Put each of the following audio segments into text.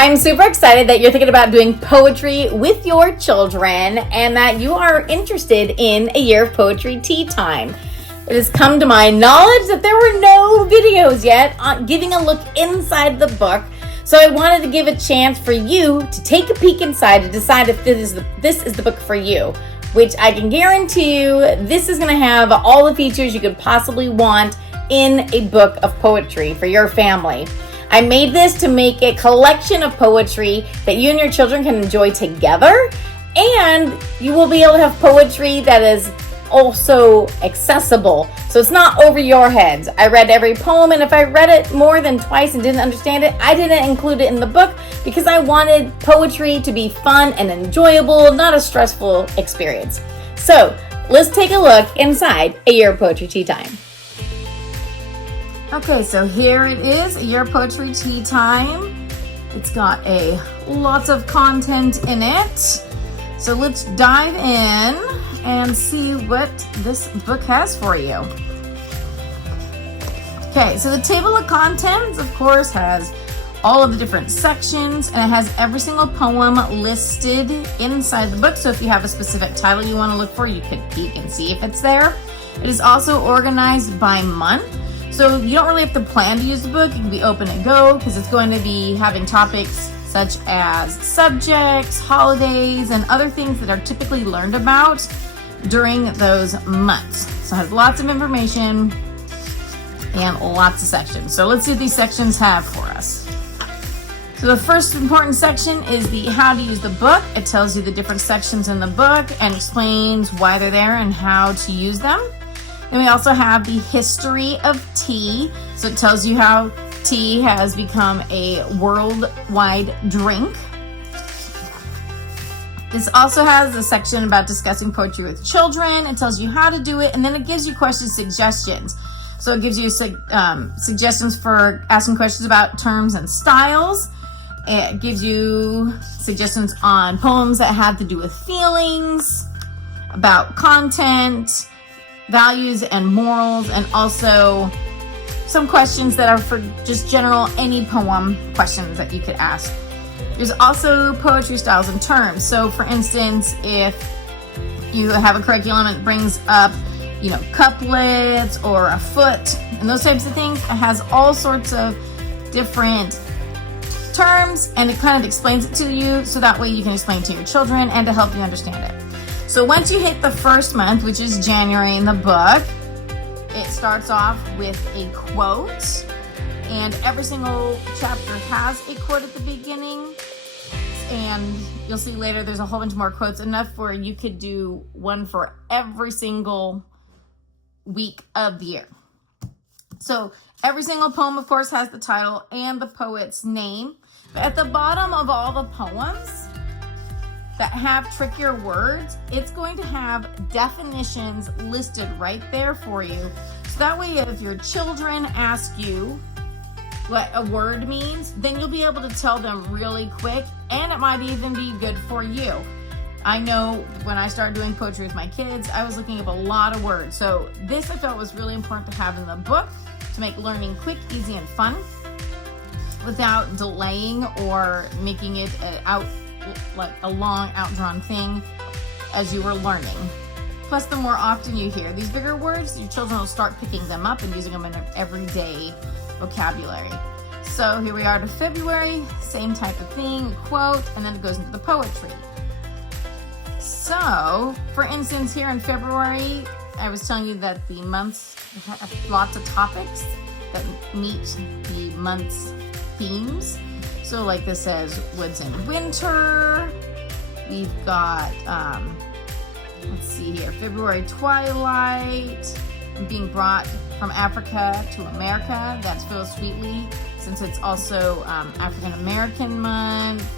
I'm super excited that you're thinking about doing poetry with your children and that you are interested in a year of poetry tea time. It has come to my knowledge that there were no videos yet on giving a look inside the book. So I wanted to give a chance for you to take a peek inside to decide if this is the book for you, which I can guarantee you this is going to have all the features you could possibly want in a book of poetry for your family. I made this to make a collection of poetry that you and your children can enjoy together, and you will be able to have poetry that is also accessible, so it's not over your heads. I read every poem, and if I read it more than twice and didn't understand it, I didn't include it in the book because I wanted poetry to be fun and enjoyable, not a stressful experience. So let's take a look inside A Year of Poetry Tea Time. Okay, so here it is, A Year of Poetry Tea Time. It's got lots of content in it. So let's dive in and see what this book has for you. Okay, so the table of contents, of course, has all of the different sections, and it has every single poem listed inside the book. So if you have a specific title you want to look for, you could peek and see if it's there. It is also organized by month. So you don't really have to plan to use the book. You can be open and go because it's going to be having topics such as subjects, holidays, and other things that are typically learned about during those months. So it has lots of information and lots of sections. So let's see what these sections have for us. So the first important section is the how to use the book. It tells you the different sections in the book and explains why they're there and how to use them. Then we also have the history of tea. So it tells you how tea has become a worldwide drink. This also has a section about discussing poetry with children. It tells you how to do it, and then it gives you question suggestions. So it gives you suggestions for asking questions about terms and styles. It gives you suggestions on poems that have to do with feelings, about content, values and morals, and also some questions that are for just general any poem questions that you could ask. There's also poetry styles and terms. So for instance, if you have a curriculum and it brings up, couplets or a foot and those types of things, it has all sorts of different terms, and it kind of explains it to you so that way you can explain it to your children and to help you understand it. So once you hit the first month, which is January in the book, it starts off with a quote, and every single chapter has a quote at the beginning, and you'll see later there's a whole bunch more quotes, enough where you could do one for every single week of the year. So every single poem, of course, has the title and the poet's name, but at the bottom of all the poems that have trickier words, it's going to have definitions listed right there for you. So that way, if your children ask you what a word means, then you'll be able to tell them really quick, and it might even be good for you. I know when I started doing poetry with my kids, I was looking up a lot of words. So this I felt was really important to have in the book to make learning quick, easy, and fun without delaying or making it a long outdrawn thing as you were learning. Plus, the more often you hear these bigger words, your children will start picking them up and using them in their everyday vocabulary. So here we are to February, same type of thing, quote, and then it goes into the poetry. So, for instance, here in February, I was telling you that the months have lots of topics that meet the month's themes. So like this says woods in winter. We've got, let's see here, February twilight, being brought from Africa to America. That's Phil Sweetly, since it's also African American month.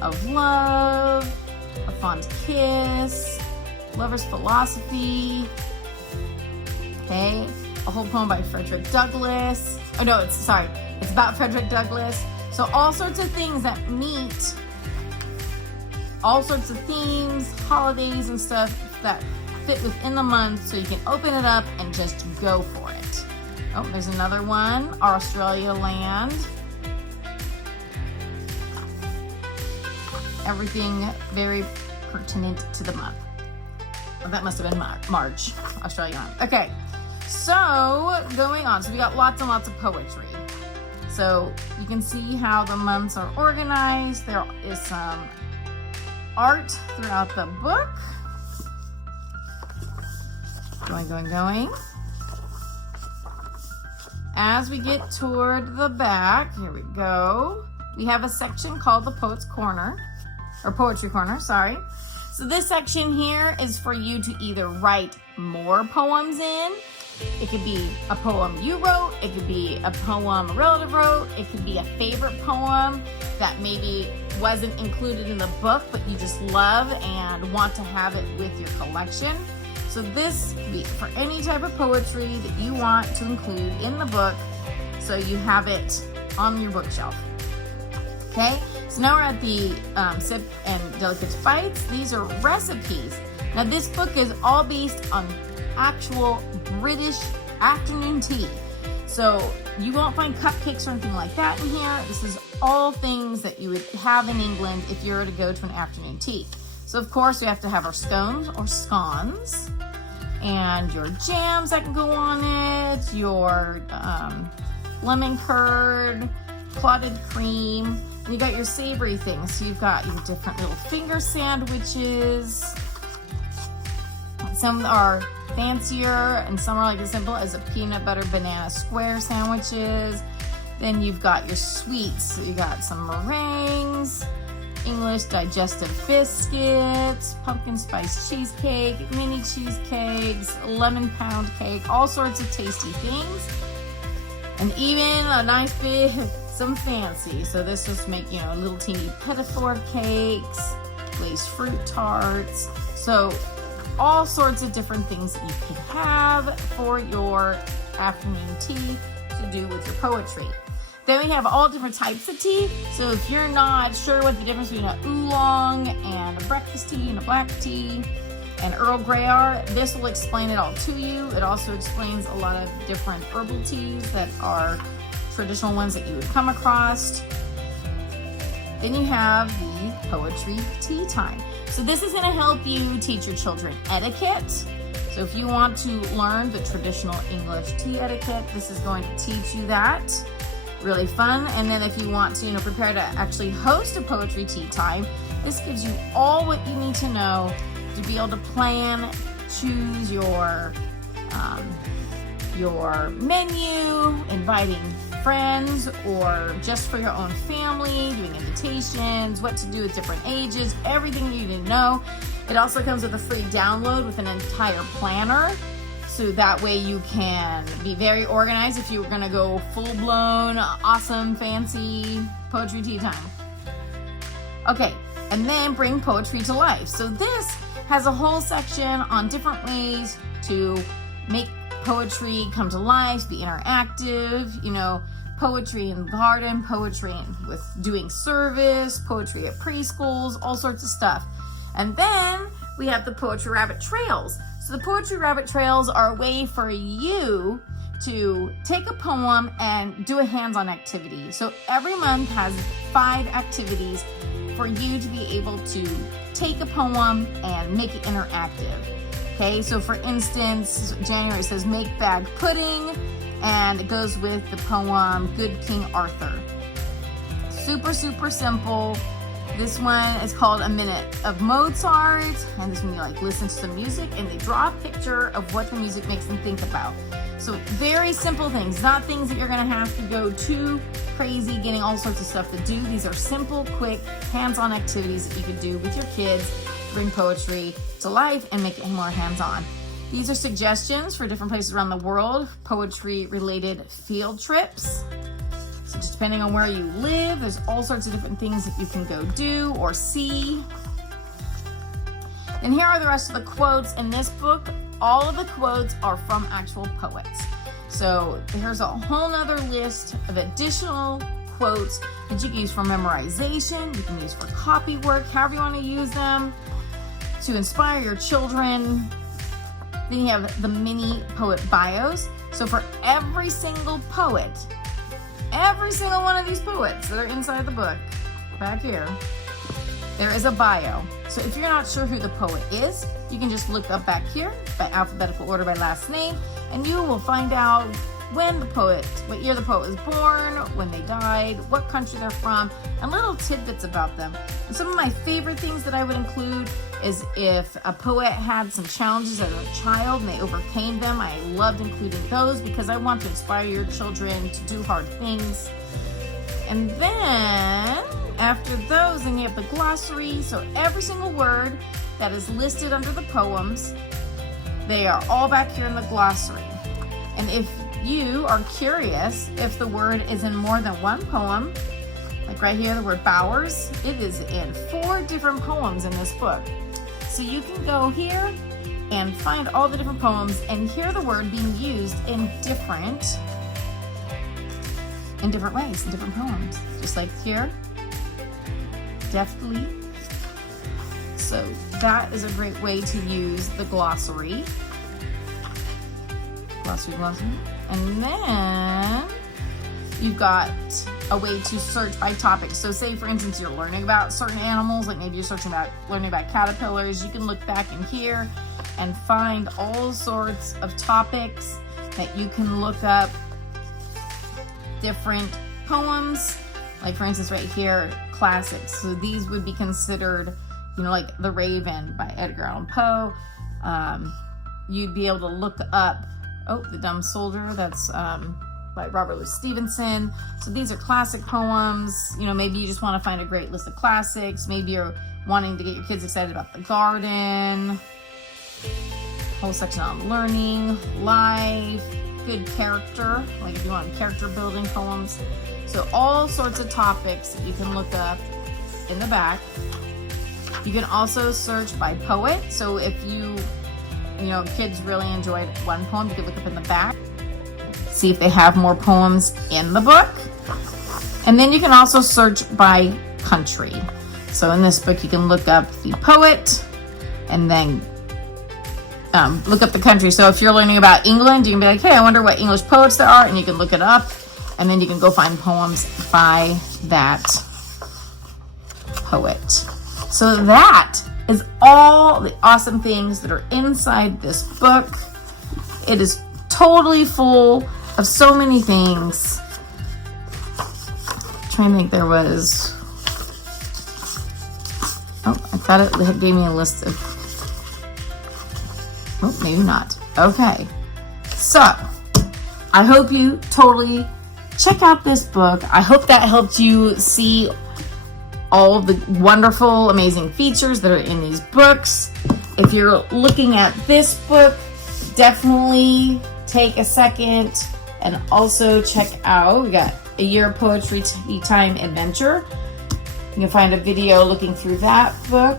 Of love, a fond kiss, lover's philosophy. Okay, a whole poem by Frederick Douglass. Oh no, it's about Frederick Douglass. So all sorts of things that meet all sorts of themes, holidays and stuff that fit within the month, so you can open it up and just go for it. Oh, there's another one, Australia land. everything very pertinent to the month. Well, that must have been March, Australian month. Okay, so going on. So we got lots and lots of poetry. So you can see how the months are organized. There is some art throughout the book. Going. As we get toward the back, here we go. We have a section called the Poet's Corner, or Poetry Corner, sorry. So this section here is for you to either write more poems in. It could be a poem you wrote. It could be a poem a relative wrote. It could be a favorite poem that maybe wasn't included in the book, but you just love and want to have it with your collection. So this could be for any type of poetry that you want to include in the book, so you have it on your bookshelf. Okay, so now we're at the Sip and Delicate Bites. These are recipes. Now this book is all based on actual British afternoon tea. So you won't find cupcakes or anything like that in here. This is all things that you would have in England if you were to go to an afternoon tea. So of course we have to have our scones or scones, and your jams that can go on it, your lemon curd, clotted cream, and you got your savory things. So you've got your different little finger sandwiches. Some are fancier and some are like as simple as a peanut butter banana square sandwiches. Then you've got your sweets. So you got some meringues, English digestive biscuits, pumpkin spice cheesecake, mini cheesecakes, lemon pound cake, all sorts of tasty things. And even a nice big, some fancy. So this is make, little teeny petit four cakes, glazed fruit tarts. So all sorts of different things that you can have for your afternoon tea to do with your poetry. Then we have all different types of tea. So if you're not sure what the difference between an oolong and a breakfast tea and a black tea and Earl Grey are, this will explain it all to you. It also explains a lot of different herbal teas that are traditional ones that you would come across. Then you have the poetry tea time. So this is going to help you teach your children etiquette. So if you want to learn the traditional English tea etiquette, this is going to teach you that. Really fun. And then if you want to, prepare to actually host a poetry tea time, this gives you all what you need to know to be able to plan, choose your menu, inviting friends, or just for your own family, doing invitations, what to do with different ages, everything you need to know. It also comes with a free download with an entire planner. So that way you can be very organized if you were going to go full-blown, awesome, fancy poetry tea time. Okay, and then bring poetry to life. So this has a whole section on different ways to make poetry come to life, be interactive, poetry in the garden, poetry with doing service, poetry at preschools, all sorts of stuff. And then we have the Poetry Rabbit Trails. So the Poetry Rabbit Trails are a way for you to take a poem and do a hands-on activity. So every month has 5 activities for you to be able to take a poem and make it interactive. Okay, so for instance, January says make bag pudding, and it goes with the poem Good King Arthur. Super, super simple. This one is called A Minute of Mozart, and this one you listen to some music and they draw a picture of what the music makes them think about. So very simple things, not things that you're gonna have to go too crazy getting all sorts of stuff to do. These are simple, quick, hands-on activities that you could do with your kids, bring poetry to life and make it more hands-on. These are suggestions for different places around the world, poetry-related field trips. So just depending on where you live, there's all sorts of different things that you can go do or see. And here are the rest of the quotes in this book. All of the quotes are from actual poets. So here's a whole nother list of additional quotes that you can use for memorization, you can use for copy work, however you want to use them, to inspire your children. Then you have the mini poet bios. So for every single poet, every single one of these poets that are inside the book, back here, there is a bio. So if you're not sure who the poet is, you can just look up back here by alphabetical order by last name, and you will find out what year the poet was born, when they died, what country they're from, and little tidbits about them. And some of my favorite things that I would include is if a poet had some challenges as a child and they overcame them. I loved including those because I want to inspire your children to do hard things. And then after those, then you have the glossary. So every single word that is listed under the poems, they are all back here in the glossary. And if you are curious if the word is in more than one poem, like right here, the word Bowers, it is in 4 different poems in this book. So you can go here and find all the different poems and hear the word being used in different ways, in different poems. Just like here, deftly. So that is a great way to use the glossary. Glossary. And then you've got a way to search by topic. So say, for instance, you're learning about certain animals, like maybe you're learning about caterpillars. You can look back in here and find all sorts of topics that you can look up different poems. Like, for instance, right here, classics. So these would be considered, like The Raven by Edgar Allan Poe. You'd be able to look up The Dumb Soldier, that's by Robert Louis Stevenson. So these are classic poems. Maybe you just want to find a great list of classics. Maybe you're wanting to get your kids excited about the garden. Whole section on learning, life, good character, like if you want character building poems. So all sorts of topics that you can look up in the back. You can also search by poet. So if kids really enjoyed one poem, you could look up in the back, see if they have more poems in the book. And then you can also search by country. So in this book, you can look up the poet and then look up the country. So if you're learning about England, you can be like, hey, I wonder what English poets there are, and you can look it up, and then you can go find poems by that poet. So that is all the awesome things that are inside this book. It is totally full of so many things. I'm trying to think, there was, I thought it gave me a list of, maybe not. Okay, so I hope you totally check out this book. I hope that helped you see all the wonderful, amazing features that are in these books. If you're looking at this book, definitely take a second and also check out, we got A Year of Poetry Tea Time Adventure. You can find a video looking through that book.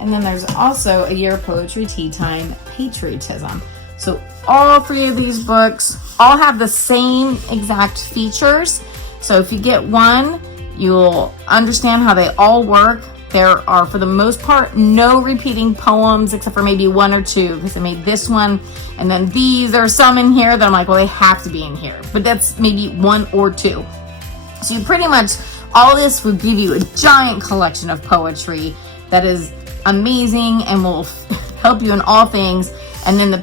And then there's also A Year of Poetry Tea Time Patriotism. So all 3 of these books all have the same exact features. So if you get one, you'll understand how they all work. There are, for the most part, no repeating poems except for maybe 1 or 2, because I made this one and then these. There are some in here that I'm like, well, they have to be in here, but that's maybe 1 or 2. So you pretty much, all this will give you a giant collection of poetry that is amazing and will help you in all things. And then the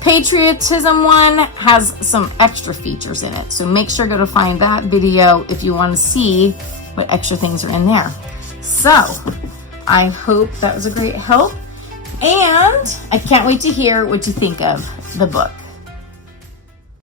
patriotism one has some extra features in it. So make sure to go to find that video if you want to see what extra things are in there. So I hope that was a great help. And I can't wait to hear what you think of the book.